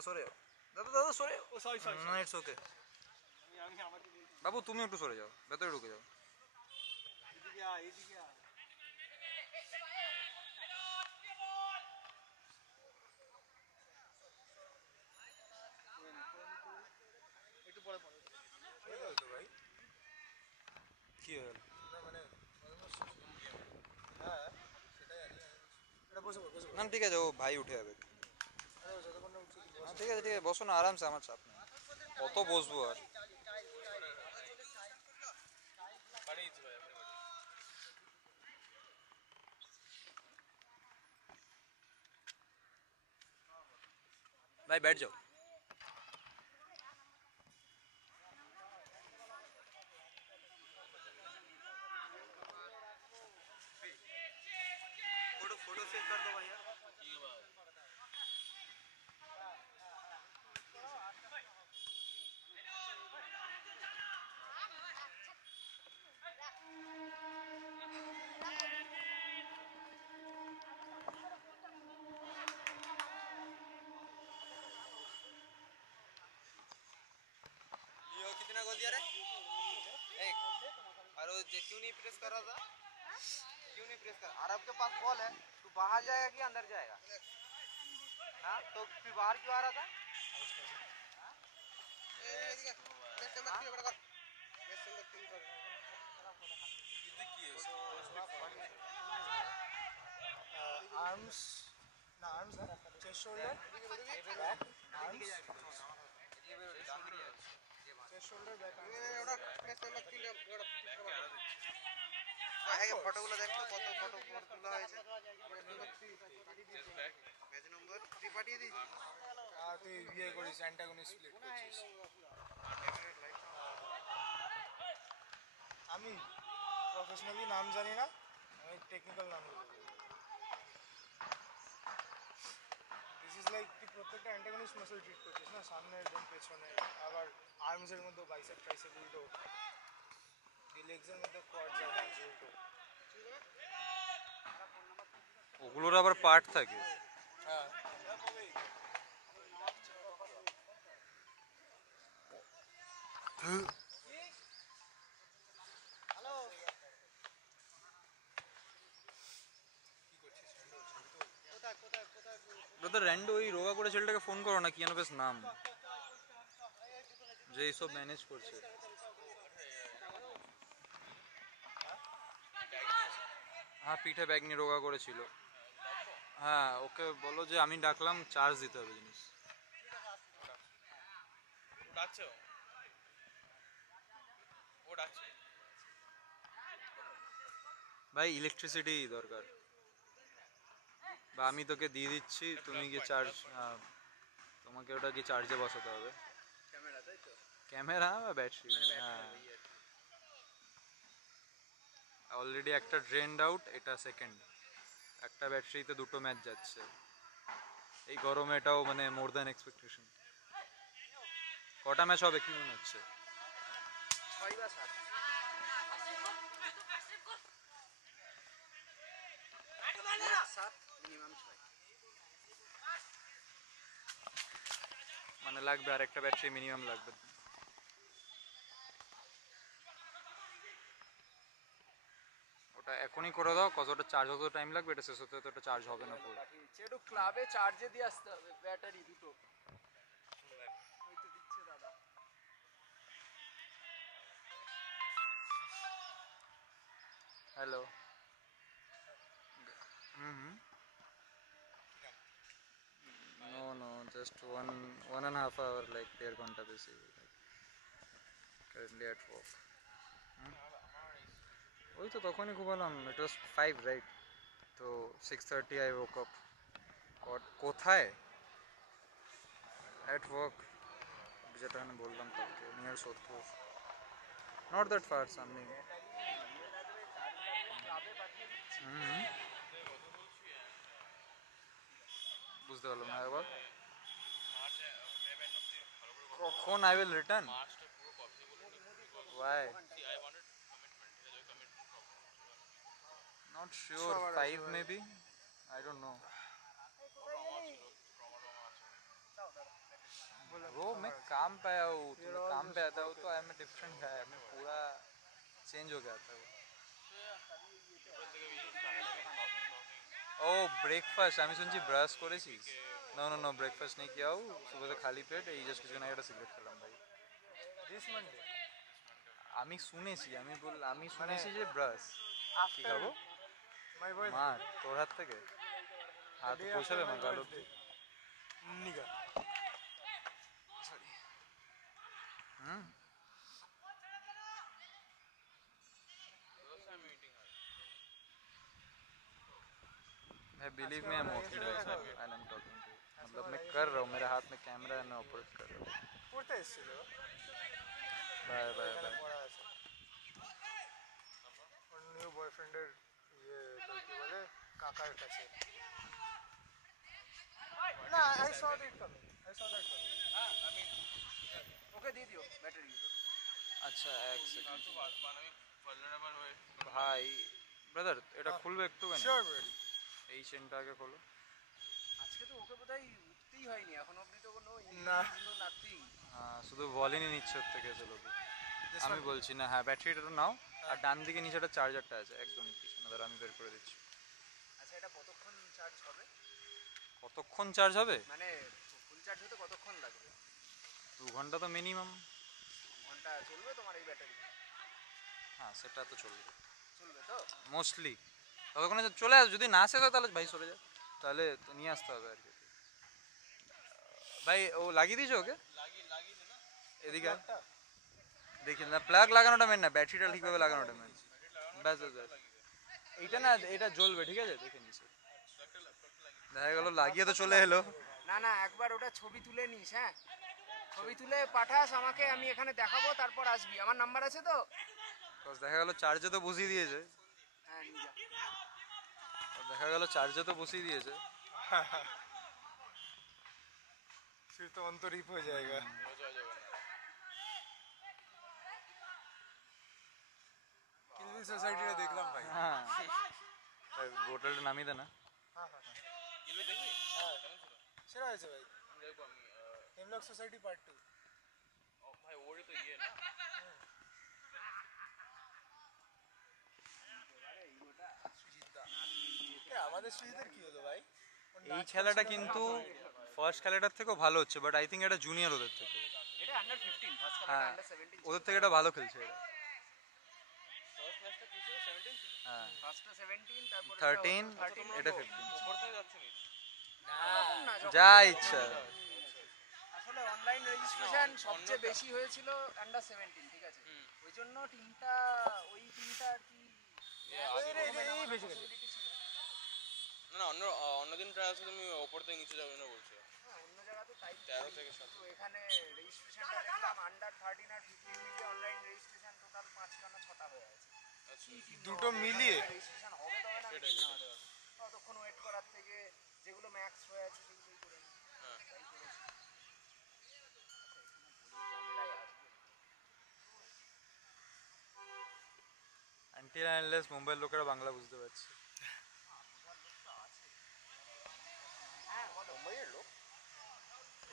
দাদা সরে যাও, দাদা দাদা সরে যাও। ও সরি সরি না ইটস ওকে। আমি আমাকে বলছি বাবু তুমি একটু সরে যাও, ভেতরে ঢুকে যাও। এদিকে এদিকে একটু পরে পরে তো ভাই কি হল? না মানে হ্যাঁ সেটাই আর এটা বসে বসে না ঠিক আছে, ও ভাই উঠে যাবে। আরে যতক্ষণ না উঠছে হ্যাঁ ঠিক আছে ঠিক আছে, বসো না আরামসে, আমার চাপ নেই। কত বসবো আর? भाई बैठ जाओ। फोटो फोटो सेव कर दो भैया। लियो कितना गोल दिया रे? एक। और वो क्यों नहीं प्रेस कर रहा था? क्यों नहीं प्रेस कर? अरब के पास बॉल है, तू बाहर जाएगा कि अंदर जाएगा? हाँ तो फिर बाहर क्यों आ रहा था? आर्म्स ना आर्म्स ना chest shoulder back arms chest shoulder back ফটোগুলো দেখো, কত ফটো তোলা হয়েছে। ম্যাচ নম্বর 3 পাঠিয়ে দিয়েছি। তুই ইয়ে করিস অ্যান্টাগনিস্ট স্প্লিট করছিস। আমি প্রফেশনালি নাম জানি না, আমি টেকনিক্যাল নাম বলবো। দিস ইজ লাইক তুই প্রত্যেকটা অ্যান্টাগনিস্ট মাসল ট্রিট করছিস না, সামনে একদম পেছনে, আবার আর্মসের মধ্যে বাইসেপ ট্রাইসেপ উল্টো, লেগসের মধ্যে কোয়াডস আর হ্যান্ডস উল্টো। ওগুলোর আবার পার্ট থাকে। হ্যাঁ ব্রাদার র্যান্ডো ওই রোগা করে ছেলেটাকে ফোন করো না, কি যেন বেশ নাম, যে এইসব ম্যানেজ করছে। হ্যাঁ পিঠে ব্যাগ নিয়ে রোগা করেছিল। হ্যাঁ ওকে বলো যে আমি ডাকলাম, চার্জ দিতে হবে জিনিস। ভাই ইলেকট্রিসিটি দরকার, বা আমি তোকে দিয়ে দিচ্ছি, তুমি কি চার্জ, তোমাকে ওটা কি চার্জে বসাতে হবে, ক্যামেরা বা ব্যাটারি। হ্যাঁ অলরেডি একটা ড্রেন্ড আউট, এটা সেকেন্ড, একটা ব্যাটারিতে দুটো ম্যাচ যাচ্ছে এই গরমে, এটাও মানে মোর দ্যান এক্সপেকটেশন। কটা ম্যাচ হবে কি মনে হচ্ছে? 6 বা 7 মানে লাগবে আর একটা ব্যাটারি মিনিমাম লাগবে। ওটা এখনই করে দাও, কতটা চার্জ হতে টাইম লাগবে, এটা শেষ হতে হতে ওটা চার্জ হবে না পুরো। একটু ক্লাবে চার্জে দিয়ে আসতে হবে ব্যাটারি দুটো। ওই তো দিচ্ছে দাদা। Hello. No, no, just one and a half hour like their ঘন্টা বেশি, like currently at work. ওই তো তখনই ঘুমালাম, it was 5 right, তো 6:30 I woke up. কোথায়? at work, যেটা আমি বললাম কালকে, near Sodepur, not that far, সামনে। বুঝতে পারলাম না একবার, কখন I will return? Why? Not sure, 5 maybe, I don't know. काम पे आया हूँ, तो मैं काम पे आता हूँ तो आई एम डिफरेंट गाय, मैं पूरा चेंज हो गया था वो। ও ব্রেকফাস্ট আমি শুনছি ব্রাশ করেছিস। নো নো নো ব্রেকফাস্ট नहीं किया हूँ, सुबह से खाली पेट এই জাস্ট কিছুক্ষণ আগে একটা সিগারেট খেলাম ভাই। দিস মানডে আমি শুনেছি যে ব্রাশ কি খাবো মাই বয় মা তোর হাত থেকে হাত পৌঁছাবে মা কাল অব্দি। নিগা হুম मैं बिलीव में mostly and I am talking to मतलब मैं कर रहा हूँ, मेरे हाथ में कैमरा है, मैं ऑपरेट कर रहा हूँ। পড়তে এসেছিল बाय बाय এখানে बाय। পড়া আছে ওর নিউ বয়ফ্রেন্ডের ইয়ে তোর কি বলে কাকার কাছে না I saw that coming okay দিয়ে দিও ব্যাটারি দিও। আচ্ছা এক সেকেন্ড ভাই ব্রাদার এটা খুলবে একটুখানি, শিওর ব্রেডি এই চেনটা আগে খোলো। আজকে তো ওকে বোধহয় উঠতেই হয়নি এখন অবধি তো কোনো না। নাথিং। শুধু বলেনি নিচ্ছে ওর থেকে এসে লোকে, আমি বলছি না। হ্যাঁ ব্যাটারিটা তো নাও, আর ডান দিকে নিচে একটা চার্জারটা আছে একদম পিছনে, ধর আমি বের করে দিচ্ছি। আচ্ছা এটা কতক্ষণ চার্জ হবে, কতক্ষণ চার্জ হবে? মানে ফুল চার্জ হতে কতক্ষণ লাগবে? 2 ঘন্টা তো মিনিমাম। ঘন্টা চলবে তোমার এই ব্যাটারি? হ্যাঁ সেটা তো চলবে চলবে তো মোস্টলি। ততক্ষণে চলে আস, যদি না শেষ হয় তাহলে ভাই সরে যা, তাহলে তো নিয়ে আসতে হবে আর কি। ভাই ও লাগিয়ে দিয়েছো ওকে? এদিকে আয়। দেখি না প্লাগ লাগানোটা মেন না, ব্যাটারিটা ঠিকভাবে লাগানোটা মেন। ব্যাস ব্যাস ব্যাস এইটা না, এটা জ্বলবে ঠিক আছে, দেখে নিস। দেখা গেল লাগিয়ে তো চলে এলো। না না একবার ওটা ছবি তুলে নিস, হ্যাঁ ছবি তুলে পাঠাস আমাকে, আমি এখানে দেখাবো তারপর আসবি, আমার নাম্বার আছে তো। দেখা গেল চার্জে তো বসিয়ে দিয়েছে, হ্যাঁ নিয়ে যা। দেখা গেল চার্জে তো বসিয়ে দিয়েছে। फिर तो अंतरीप हो जाएगा किलविल सोसाइटी में देखलाम भाई হ্যাঁ বোতলটা নামিয়ে দে না। हाँ हाँ हाँ সেরা হয়েছে ভাই হেমলক সোসাইটি পার্ট 2 ভাই ওরই তো ইয়ে না আমাদের সুজিতের কি হলো ভাই এই খেলাটা কিন্তু ফার্স্ট খেলাটার থেকেও ভালো হচ্ছে, বাট আই থিঙ্ক এটা জুনিয়র ওদের থেকে। এটা আন্ডার 15 ফার্স্ট খেলাটা হ্যাঁ আন্ডার 17 ওদের থেকে এটা ভালো খেলছে এরা। ফার্স্ট ম্যাচটা কি ছিল 17 ছিল হ্যাঁ ফার্স্টটা 17 তারপর 13 এটা 15 উপর থেকে যাচ্ছে নিচ না যা ইচ্ছা। আসলে অনলাইন রেজিস্ট্রেশন সবচেয়ে বেশি হয়েছিল আন্ডার 17 ঠিক আছে, ওই জন্য টিমটা ওই টিমটা আর কি বেশি গেছে না না অন্য দিন ট্রায়ালসে তুমি উপর থেকে নিচে যাবে না বলছো অন্য জায়গাতে তাই 13 থেকে 7 তো এখানে রেজিস্ট্রেশনটা দেখলাম আন্ডার 13 আর 15 মিলিয়ে অনলাইন রেজিস্ট্রেশন টোটাল 5টা না 6টা হয়ে আছে। দুটো মিলিয়ে রেজিস্ট্রেশন হবে তবে না টিম নেওয়া যাবে, ততক্ষণ ওয়েট করার থেকে যেগুলো ম্যাক্স হয়ে আছে সেগুলোই করে নিই। তাই করেছি। আনটিল আনলেস মুম্বাইয়ের লোকেরা বাংলা বুঝতে পারছে। মুম্বাইয়ের লোক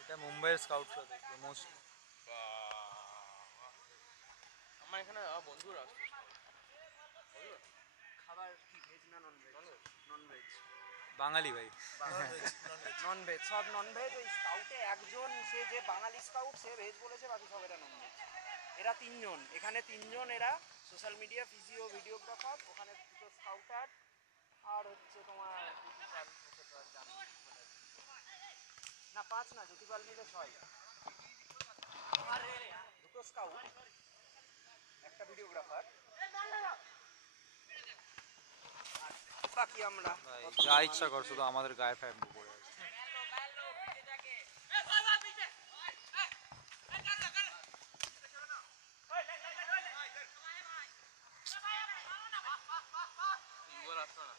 এটা মুম্বাইয়ের স্কাউটরা দেখবে মোস্টলি। আমার এখানে বন্ধুরা আসছে খাবার কি ভেজ না নন ভেজ? নন ভেজ বাঙালি ভাই। নন ভেজ সব নন ভেজ। ওই স্কাউটে একজন সে যে বাঙালি স্কাউট সে ভেজ বলেছে, বাকি সব এরা নন ভেজ। এরা তিনজন, এখানে তিনজন, এরা সোশ্যাল মিডিয়া ফিজিও ভিডিওগ্রাফার, ওখানে দুটো স্কাউটার আর হচ্ছে তোমার জ্যোতিপাল, ওকে তো আর জানি না 5 না জ্যোতিপাল মিলে 6, দুটো স্কাউট একটা ভিডিওগ্রাফার বাকি আমরা ভাই যা ইচ্ছা কর, শুধু আমাদের গায়ে ফায়ে পড়ে আছে। ইউগল আসলো না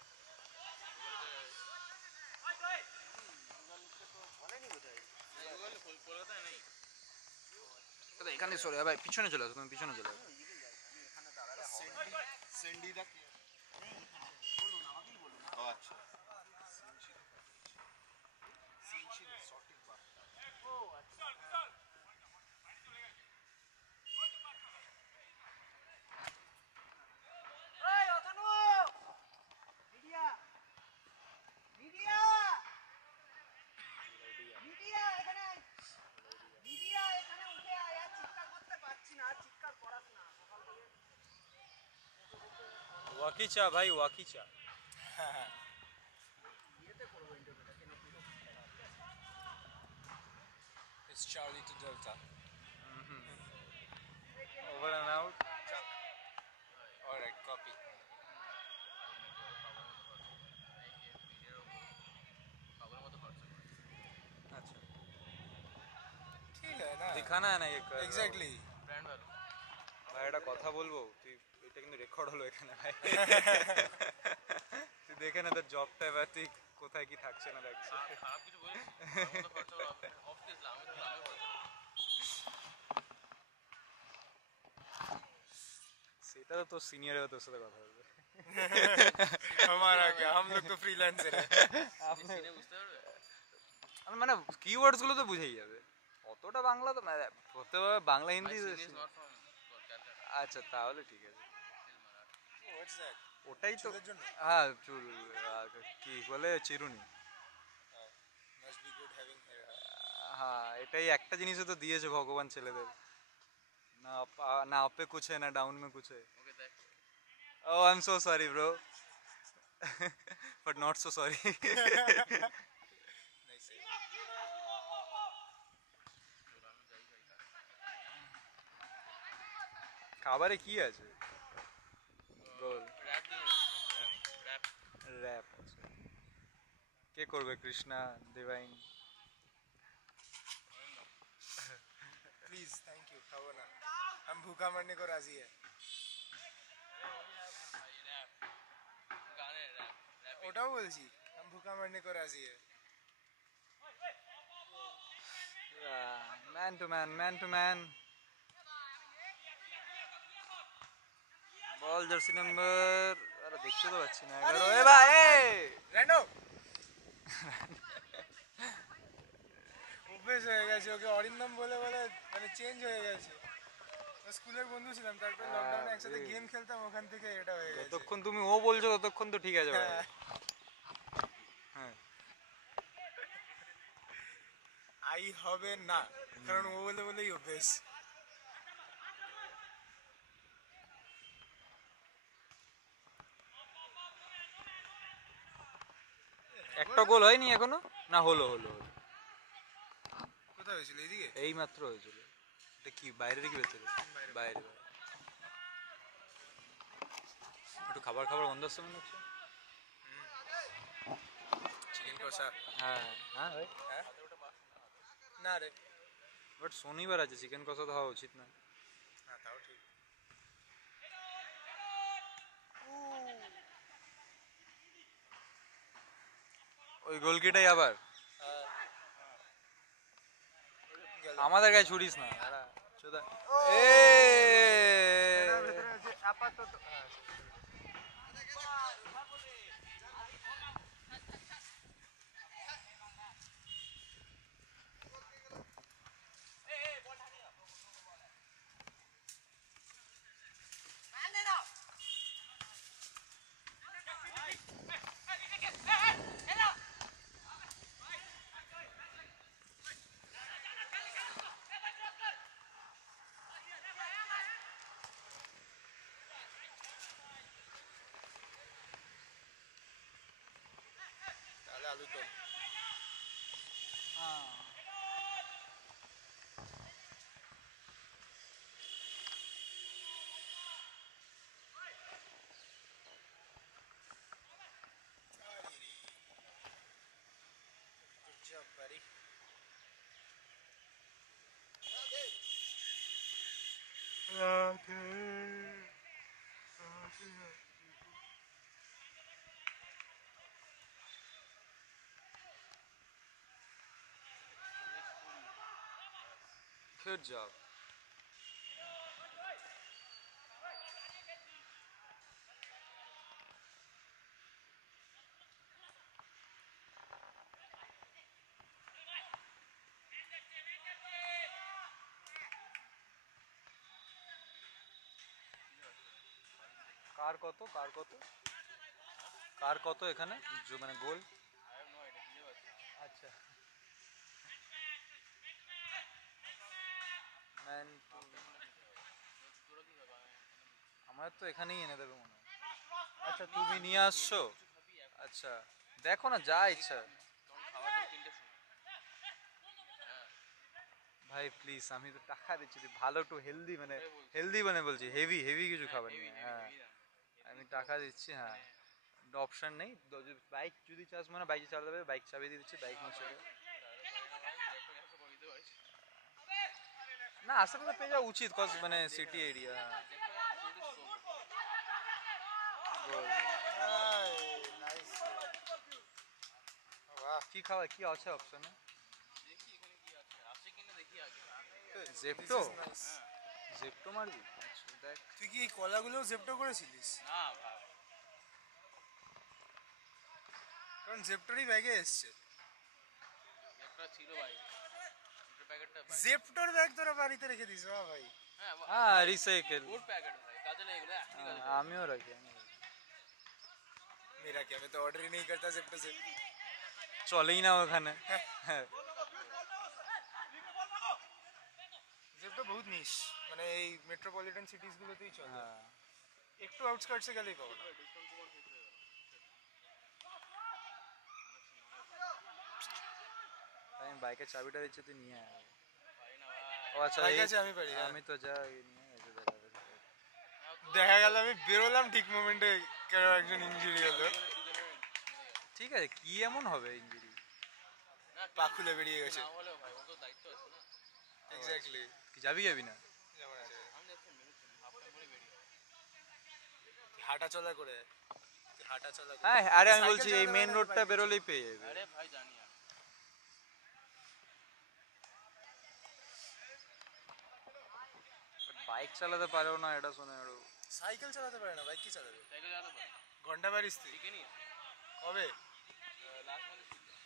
বলেনি বোধহয়। ইউগল কলকাতায় নেই এখানে সরে ভাই, পিছনে চলে আসো, তুমি পিছনে চলে আসো। এখানে দাঁড়ালে সেন্ডি দা বলুন আমাকেই বলুন। ও আচ্ছা সঠিক বার্তা ও আচ্ছা ওয়াকিচা ভাই ওয়াকিচা। It's Charlie to Delta. Over and out. Alright, copy. আচ্ছা ठीक है ना? দিখানা है ना ये कर Exactly. ভাই একটা কথা বলবো, তুই এটা কিন্তু রেকর্ড হলো এখানে ভাই। তুই দেখে না তোর জবটা এবার তুই কোথায় কি থাকছে না দেখছে। সেটা তো তোর সিনিয়র তোর সাথে কথা বলবে। हमारा क्या, हम लोग तो फ्रीलांसर है। মানে কিওয়ার্ডস গুলো তো বুঝেই যাবে, অতটা বাংলা তো মানে হতে হবে, বাংলা হিন্দি। আচ্ছা তাহলে ঠিক আছে। What's that? ওটাই তো, চুলের জন্য? হ্যাঁ চুল কি বলে চিরুনি। Must be good having hair. হ্যাঁ এটাই একটা জিনিসও তো দিয়েছে ভগবান ছেলেদের, না না আপে কুছ है ना डाउन में कुछ है। Oh I'm so sorry bro but not so sorry। Nice. খাবারে কি আছে? রোল, র‍্যাপ আছে। কে করবে? Krishna, divine? Please, thank you. खाओ ना, हम भूखा मरने को राजी है। ওটাও বলছি, हम भूखा मरने को राजी है। Man to man, man to man. Ball jersey number, আরে দেখতে তো পাচ্ছি না। 11 এ ভাই র‍্যান্ডো অভ্যেস হয়ে গেছে, ওকে অরিন্দম বলে বলে মানে চেঞ্জ হয়ে গেছে। স্কুলের বন্ধু ছিলাম, তারপর লকডাউনে একসাথে গেম খেলতাম, ওখান থেকে এটা হয়ে গেছে। যতক্ষণ তুমি ও বলছো ততক্ষণ তো ঠিক আছে ভাই। হ্যাঁ আই হবে না, কারণ ও বলে বলেই অভ্যেস। একটা গোল হয়নি এখনো? না হলো হলো হলো। কোথায় হয়েছিল? এইদিকে? এই মাত্র হয়েছিল। এটা কি বাইরে কি ভেতরে? বাইরে। একটু খাবার খাবার গন্ধ আসছে মনে হচ্ছে। চিকেন কষা? হ্যাঁ হ্যাঁ ভাই, হ্যাঁ না রে, বাট শনিবার আছে, চিকেন কষা তো হওয়া উচিত না। হ্যাঁ তাও ঠিক। ওই গোলকিটাই আবার গেল। আমাদের গায়ে ছুড়িস না। চোদা। এ ভেতরে আছে আপাতত। তাহলে আলুর দম। Good job, buddy. Good job. কার কত কার কত কার কত এখানে মানে গোল? আচ্ছা আমাদের তো এখানেই এনে দেবে মনে হয়। আচ্ছা তুমি নিয়ে আসছো, আচ্ছা দেখো না যা ইচ্ছা। ভাই প্লিজ, আমি তো টাকা দিচ্ছি, তুই ভালো একটু হেলদি মানে হেলদি মানে বলছি হেভি হেভি কিছু খাবার নিয়ে। হ্যাঁ আমি টাকা দিচ্ছি, হ্যাঁ অপশন নেই। বাইক যদি চাস মানে বাইকে চালাতে হবে, বাইক চাবি দিয়ে দিচ্ছি, বাইক নিয়ে চলে যা। না আশেপাশে পেয়ে যাওয়া উচিত, কজ মানে সিটি এরিয়া। নাইস। বাহ, কি খাওয়া কি আছে অপশনে? জেপটো, this is nice. জেপটো মারবি? আচ্ছা দেখ। তুই কি এই কলাগুলোও জেপ্টো করেছিলিস? কারণ জেপ্টোরই ব্যাগে এসছে। জেপ্টোর ব্যাগ তোরা বাড়িতে রেখে দিস? বাহ ভাই। হ্যাঁ রিসাইকেল, আমিও রাখি। मेरा क्या, मैं तो ऑर्डर ही नहीं करता जेप्टो से। চলেই না ওখানে। হ্যাঁ জেপ্টো বহুত নিশ, মানে এই মেট্রোপলিটন সিটিজ গুলোতেই চলে, হ্যাঁ। একটু আউটস্কার্টসে গেলেই পাবো না। আমি বাইকের চাবিটা দিচ্ছি, তুই নিয়ে আয়। ও আচ্ছা বাইক এই- আছে, আমি পারি, হ্যাঁ। আমি তো যা এই নিয়ে এই যে দেখা যাবে। দেখা গেল আমি বেরোলাম ঠিক মোমেন্টে কেন একজন ইঞ্জুরি হলো, ঠিক আছে কি এমন হবে ইঞ্জুরি? পা খুলে বেরিয়ে গেছে। এক্স্যাক্টলি। কি যাবি যাবি না? হাঁটা চলা করে, তুই হাঁটা চলা করে। হ্যাঁ আরে আমি সাইকেল বলছি এই চালাতে মেন পারে না, রোডটা বাইক বেরোলেই পেয়ে যাবে। বাইক চালাতে পারেও না, এটা শুনে আরো। সাইকেল চালাতে পারে না, বাইক কি চালাবে? ঘন্টা বাড়িস তুই কবে?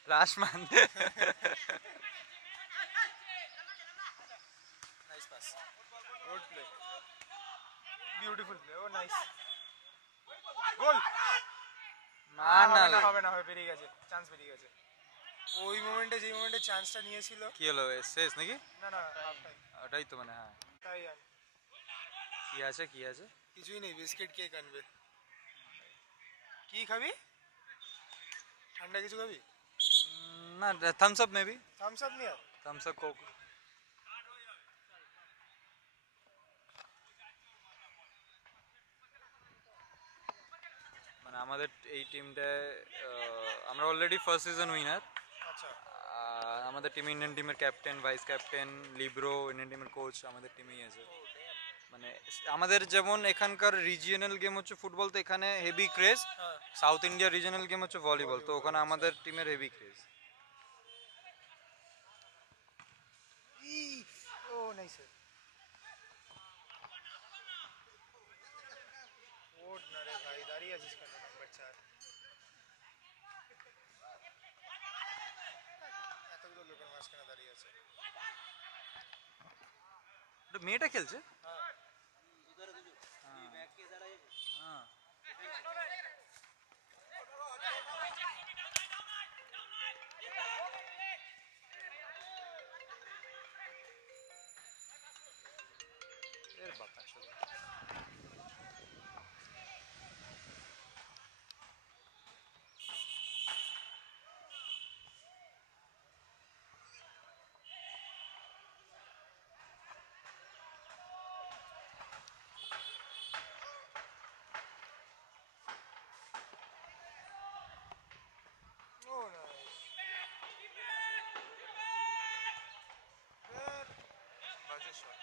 Last month. Nice pass, good play, beautiful play, ও নাইস গোল। না না না হবে না, হবে, বেরিয়ে গেছে, চান্স বেরিয়ে গেছে। ওই মোমেন্টে, যে মোমেন্টে চান্সটা নিয়েছিল, কি হলো শেষ নাকি? না না হাফ টাইম, ওটাই তো মানে হ্যাঁ। তাই আর কি আছে কি আছে? কিছুই নেই, বিস্কিট কেক আনবে। কি খাবি? ঠান্ডা কিছু খাবি? না Thums Up maybe, Thums Up নিয়ে আয়। Thums Up Coke. মানে আমাদের এই টিমটায় আমরা অলরেডি ফার্স্ট সিজন উইনার। আচ্ছা, আমাদের টিম ইন্ডিয়ান টিমের ক্যাপ্টেন, ভাইস ক্যাপ্টেন, লিব্রো ইন্ডিয়ান টিমের কোচ আমাদের টিমেই আছে। মানে আমাদের যেমন এখানকার রিজিয়নাল গেম হচ্ছে ফুটবল, তো এখানে হেভি ক্রেজ। হ্যাঁ। সাউথ ইন্ডিয়ার রিজিয়নাল গেম হচ্ছে ভলিবল, তো ওখানে আমাদের টিমের হেভি ক্রেজ। ও নাইস। ওঠ না রে ভাই, দাঁড়িয়ে আছিস কেন? নাম্বার 4, এতগুলো লোকের মাঝখানে দাঁড়িয়ে আছে। মেয়েটা খেলছে। হ্যাঁ, হ্যাঁ। এর বাবা ছোট। ও নাইস। বাজে শট।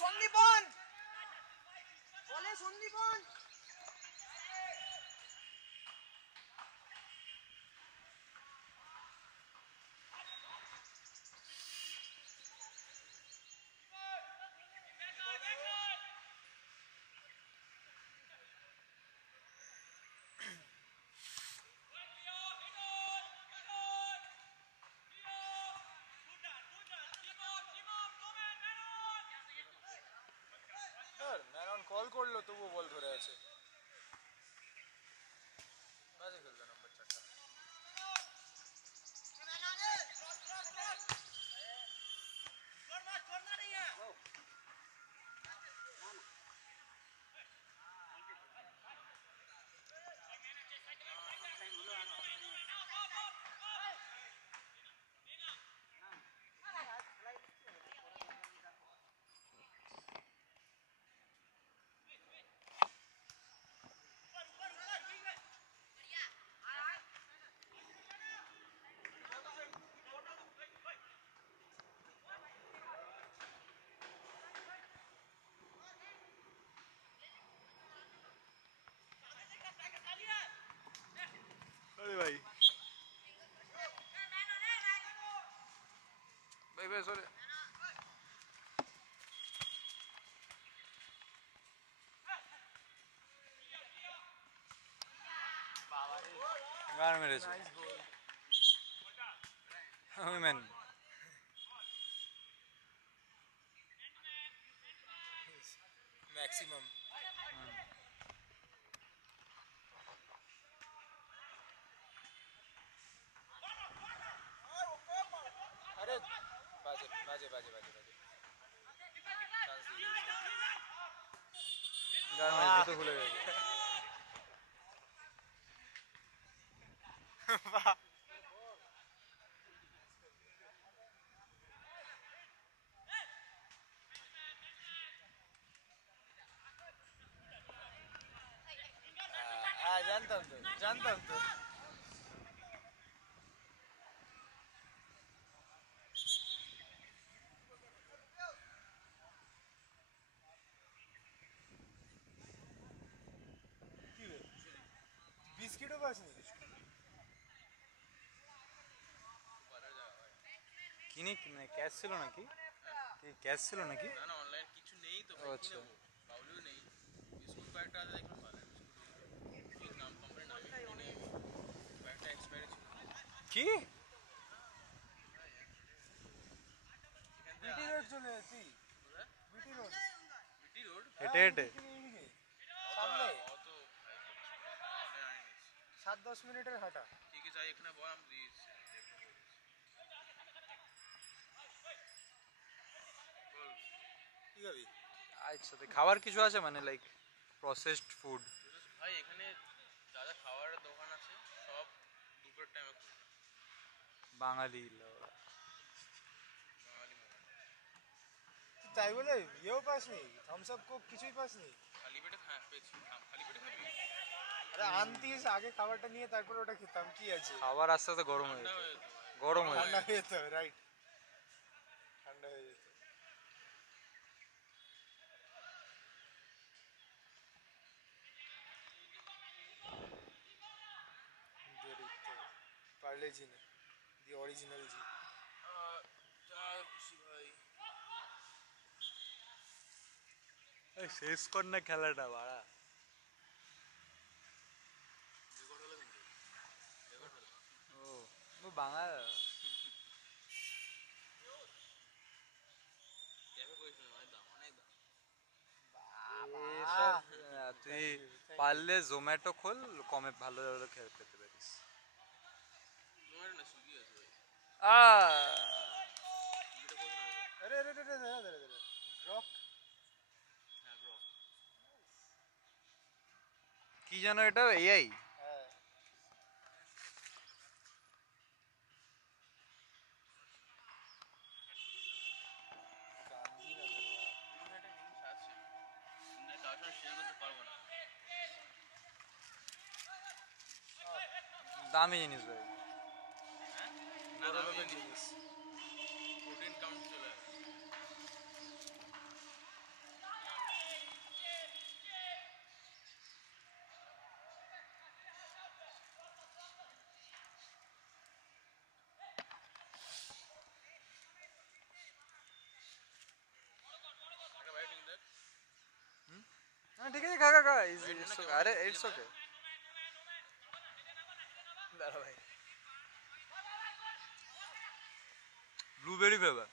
সন্দীপন বলে সন্দীপন ম্যারন কল করলো তবুও বল ধরে আছে। বাজে খেললো নম্বর 4টা। अरे भाई भाई भाई सॉरी गान मेरे से women ম্যাক্সিমাম। আরে বাজে বাজে বাজে বাজে বাজে চান্স দিয়ে দিয়েছে। गान मेरे जूते खुले गए জানতাম তো জানতাম তো। কি রে বিস্কিটও পাসনি? কিনে কিনে ক্যাশ ছিল নাকি কি ক্যাশ ছিল নাকি না না অনলাইন কিছু নেই তো ও ভাই আচ্ছা কিনবো বাবলুও নেই বিস্কুট কয়েকটা আছে দেখলাম ভালো বিস্কুট নাম কোম্পানির নামই নেই কয়েকটা এক্সপায়ারি ছিল কি বিটি রোড চলে যাচ্ছি। বিটি রোড বিটি রোড হেঁটে হেঁটে সামনে অত অনলাইন আনিস 7-10 মিনিটের হাঁটা। ঠিক আছে যাই এখানে বল আমি দিয়েছি কি খাবি? আচ্ছা তো খাবার কিছু আছে মানে লাইক প্রসেসড ফুড ভাই এখানে যা যা খাবারের দোকান আছে সব দুপুরের টাইমে খোলে বাঙালি বাঙালি মোড় তুই তাই বলে ইয়েও পাসনি? থামস আপ কোক কিছুই পাসনি? খালি পেটে পেয়েছি খালি পেটে খাবি আরে আনতিস আগে খাবারটা নিয়ে তারপর ওটা খেতাম কি আছে। খাবার আস্তে আস্তে গরম হয়ে ঠান্ডা যেত হয়ে যেত ভাই গরম হয়ে ঠান্ডা যেত হয়ে যেত রাইট ঠান্ডা হয়ে যেত। পার্লে জি না দি অরিজিনাল জি। যা খুশি ভাই এই শেষ কর না খেলাটা বাড়া রেকর্ড হলো কিন্তু রেকর্ড হলো ও বাঙাল ক্যাফে বসে মানে দাম অনেক দাম এসব তুই পারলে জোম্যাটো খোল কমে ভালো ভালো খেতে পারিস তোমার না সুইগি আছে ভাই সুইগিটা বল না আরে আরে আরে দাঁড়া দাঁড়া দাঁড়া ড্রপ। হ্যাঁ ব্রো কি জানো এটা এআই হ্যাঁ কান্দি না আমার একটা জিনিস আছে না কার সাথে শেয়ার করতে পারবো না দামি জিনিস ভাই না দামি জিনিস প্রোটিন কাউন্ট চলে আসে ঠিক আছে খা খা খা আরে ইটস ওকে দাঁড়া ভাই। ব্লুবেরি ফ্লেভার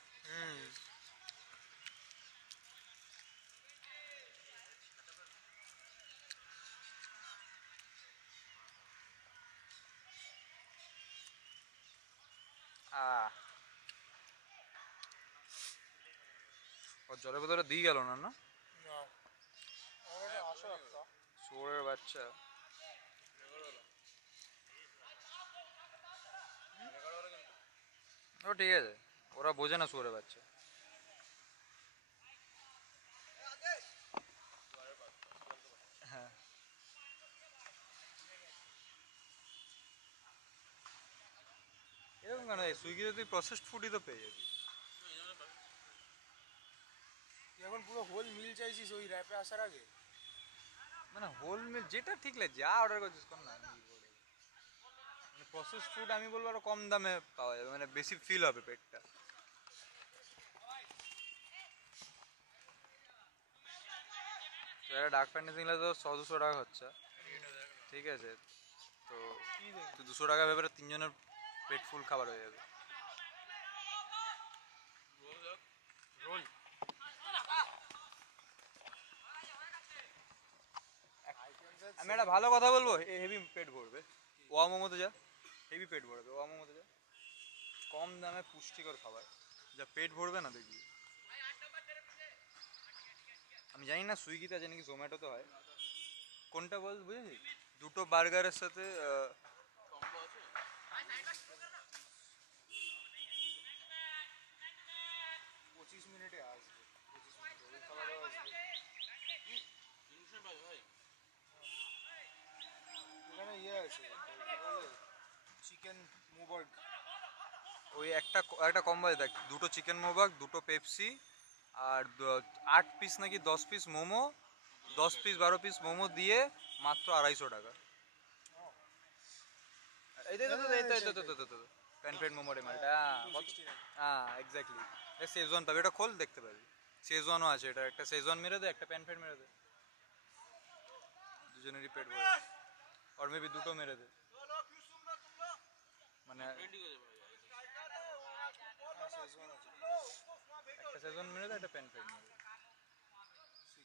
ওর জলের বোতলটা দিয়ে গেল না না না আমার কাছে আসো একটা। শুয়োরের বাচ্চা ও ঠিক আছে ওরা বোঝে না শুয়োরের বাচ্চা হ্যাঁ এরকম কেন সুইগিতে তুই প্রসেসড ফুডই তো পেয়ে যাবি তুই এখন পুরো হোল মিল চাইছিস ওই র্যাপে আসার আগে? মানে হোল মিল যেটা ঠিক লাগে যা অর্ডার করছিস কর না প্রসেস ফুড আমি বলবো আরো কম দামে পাওয়া যাবে মানে বেশি ফিল হবে পেটটা তো একটা ডার্ক ফ্যান্টাসি নিলে তো 100-200 টাকা খরচা ঠিক আছে তো 200 টাকা ভেবে 3 জনের পেট ফুল খাবার হয়ে যাবে রোল আমি একটা ভালো কথা বলবো হেভি পেট ভরবে ওয়া মোমোতে যা হেভি পেট ভরবে ওয়া মোমোতে যা কম দামে পুষ্টিকর খাবার যা পেট ভরবে না দেখবি আমি জানি না সুইগিতে আছে নাকি জোম্যাটোতে হয় কোনটা বল বুঝেছিস দুটো বার্গারের সাথে 25 মিনিটে আসবে, 25 মিনিটে ওই খাবারও আসবে। এখানে ইয়ে আছে চিকেন মোবার্গ। ওই একটা একটা কম্বো দেখ দুটো চিকেন মোবাগ দুটো পেপসি আর 8 পিস নাকি 10 piece momo 10 piece 12 piece momo দিয়ে মাত্র 250 টাকা এই তো প্যান ফ্রেন্ড মোমো রেমালটা হ্যাঁ এক্স্যাক্টলি শেজওয়ান পাবি এটা খোল দেখতে পাবি শেজওয়ানও আছে এটা একটা শেজওয়ান মেরে দে একটা প্যান ফ্রেন্ড মেরে দে দুজনেরই পেট ভরে আর মেবি দুটো মেরে দে মানে একটা শেজওয়ান মেরে দে একটা প্যান ফ্রেন্ড মেরে দে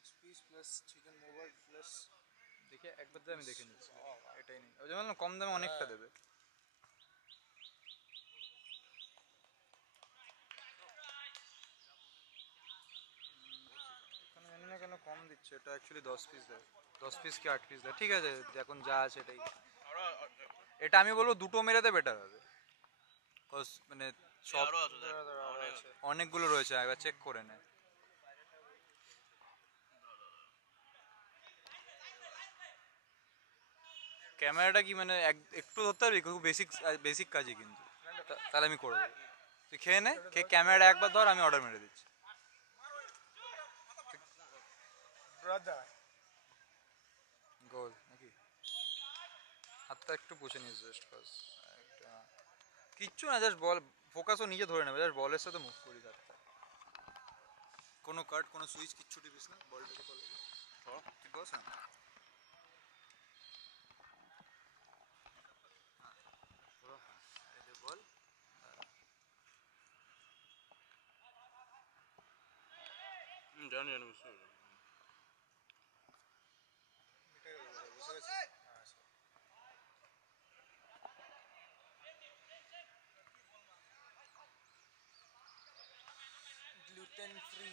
6 পিস প্লাস চিকেন মোবার্গ প্লাস দেখে একবার তো আমি দেখে নিচ্ছি এটাই নেই ওই যেমন কম দামে অনেকটা দেবে এখানে জানি না কেন কম দিচ্ছে এটা অ্যাকচুয়ালি 10 পিস দেয় 10 পিস কি 8 পিস দেয় ঠিক আছে এখন যা আছে এটাই এটা আমি বলবো দুটো মেরে দে বেটার হবে মানে সব অনেকগুলো রয়েছে একবার চেক করে নে ক্যামেরাটা কি মানে একটু ধরতে পারবি খুব বেসিক বেসিক কাজই কিন্তু তাহলে আমি করে দেবো তুই খেয়ে নে খেয়ে ক্যামেরাটা একবার ধর আমি অর্ডার মেরে দিচ্ছি ব্রাদার গোল নাকি হাতটা একটু পুষে নিস জাস্ট বাস কিচ্ছু না জাস্ট বল ফোকাসও নিজে ধরে নেবে জাস্ট বলের সাথে মুভ করি হাতটা কোনো কাট কোনো সুইচ কিচ্ছু টিপিস না বলটাকে ফলো তুই বস হ্যাঁ বল জানি জানি বুঝতে পারছি বুঝে গেছে। Gluten free.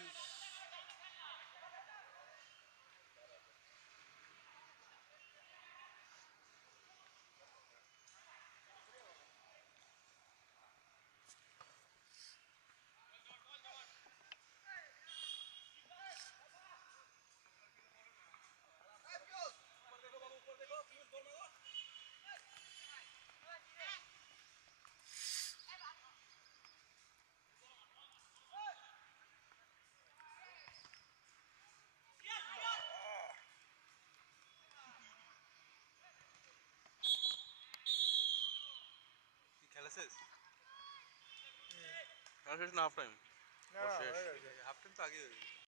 খেলা শেষ শেষ না হাফ টাইম না, হয়ে গেছে। হাফ টাইম তো আগে হয়ে গেছে